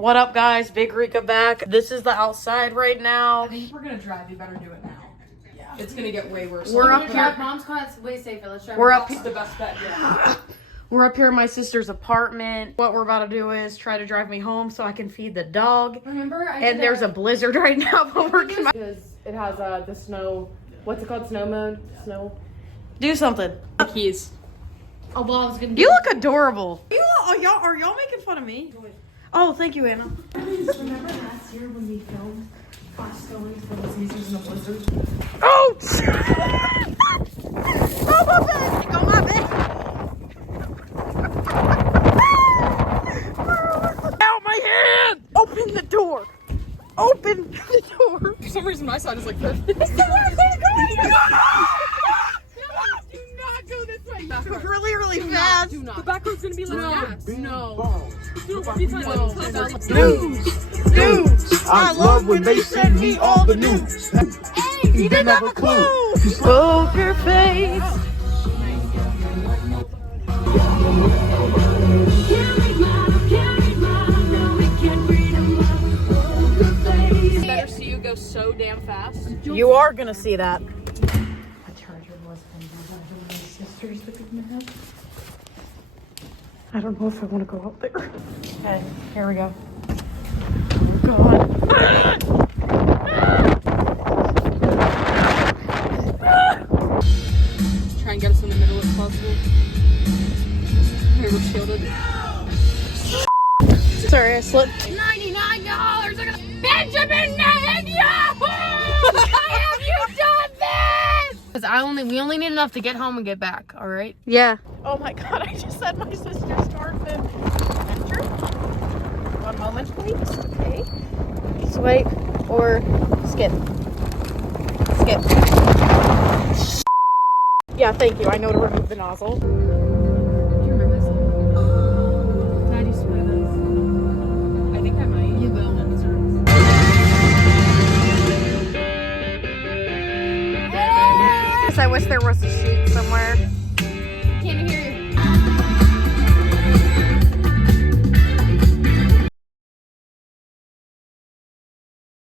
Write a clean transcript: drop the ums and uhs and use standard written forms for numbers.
What up, guys? Big Rika back. This is the outside right now. I think we're gonna drive. You better do it now. Yeah. It's gonna get way worse. We're up here. Mom's car is way safer. Let's drive. We're up That's the best bet. Yeah. We're up here in my sister's apartment. What we're about to do is try to drive me home so I can feed the dog. Remember? And there's a blizzard right now, but we're gonna Because it has the snow. What's it called? Snow mode. Snow. do something. Keys. Oh, well, I was gonna. You look adorable. Are y'all making fun of me? Oh, thank you, Anna. Remember last year when we filmed us going to the seasons in the blizzard? Oh! Oh, my bad! Go my bed! Ow, my hand! Open the door! Open the door! For some reason, my side is like perfect. Do not go this way. Really, really fast. Do not. The back road's gonna be like No. News! I love when they send me all the news. Hey, you didn't have a clue! Poker face! Better see you go so damn fast. You are gonna see that. I don't know if I want to go out there. Okay, here we go. Oh God. Try and get us in the middle if possible. Okay, we're shielded. Sorry, I slipped. $99. Benjamin Netanyahu! Why have you done this? Because we only need enough to get home and get back. All right. Yeah. Oh my God, I just said my sister's scarfing. Enter. 1 moment, please. Okay. Swipe or skip. Skip. Yeah, thank you. I know to remove the nozzle. Do you remember this? Dad used to play this. I think I might. You will. I wish there was a chute somewhere.